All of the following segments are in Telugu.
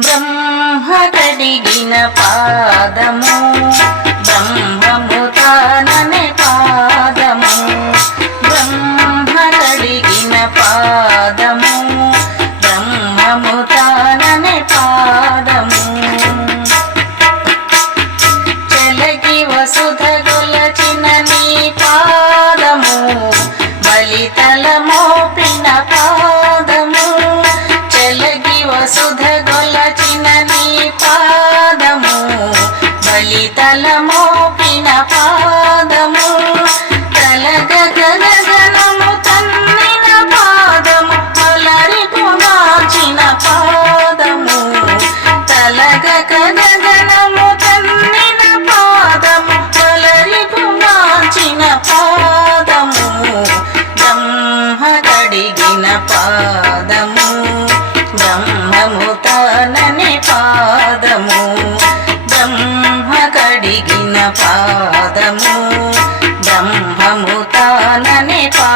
బ్రహ్మ కడిగిన పాదము బ్రహ్మము తాననే పాదము. బ్రహ్మ కడిగిన పాదము బ్రహ్మము తాననే పాదము. చెలకి వసుధ గొలచిన నీ పాదము బలితల బ్రహ్మము తాననే పా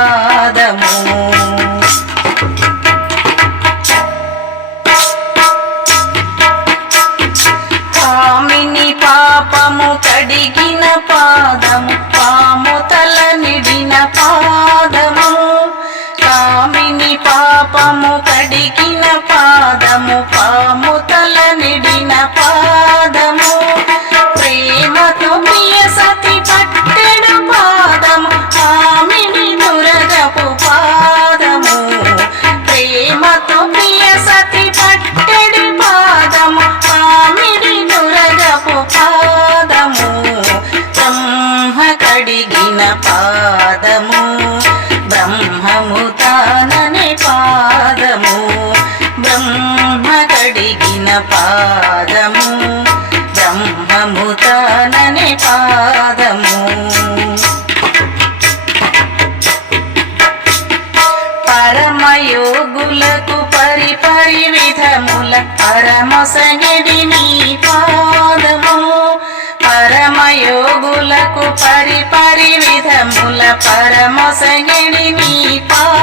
పాదము కామిడి పాదము పాదము బ్రహ్మము తాననే పాదము బ్రహ్మ కడిగిన పాదము బ్రహ్మము పాదము. పరివిధముల విధముల పరమసగడి నీ పాదము. పరమయోగులకు పరిపరి విధముల పరమసగడి నీ పాదము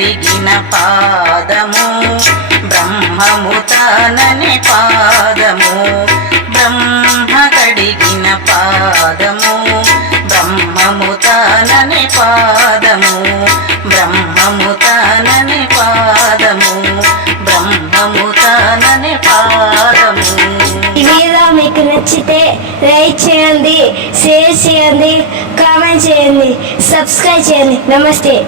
కడిగిన పాదము. బ్రహ్మము తనని పాదము. బ్రహ్మ కడిగిన పాదము. బ్రహ్మము తనని పాదము. బ్రహ్మము తనని పాదము. బ్రహ్మము తనని పాదము. ఈ వీడియో మీకు నచ్చితే లైక్ చేయండి షేర్ చేయండి కామెంట్ చేయండి సబ్స్క్రైబ్ చేయండి. నమస్తే.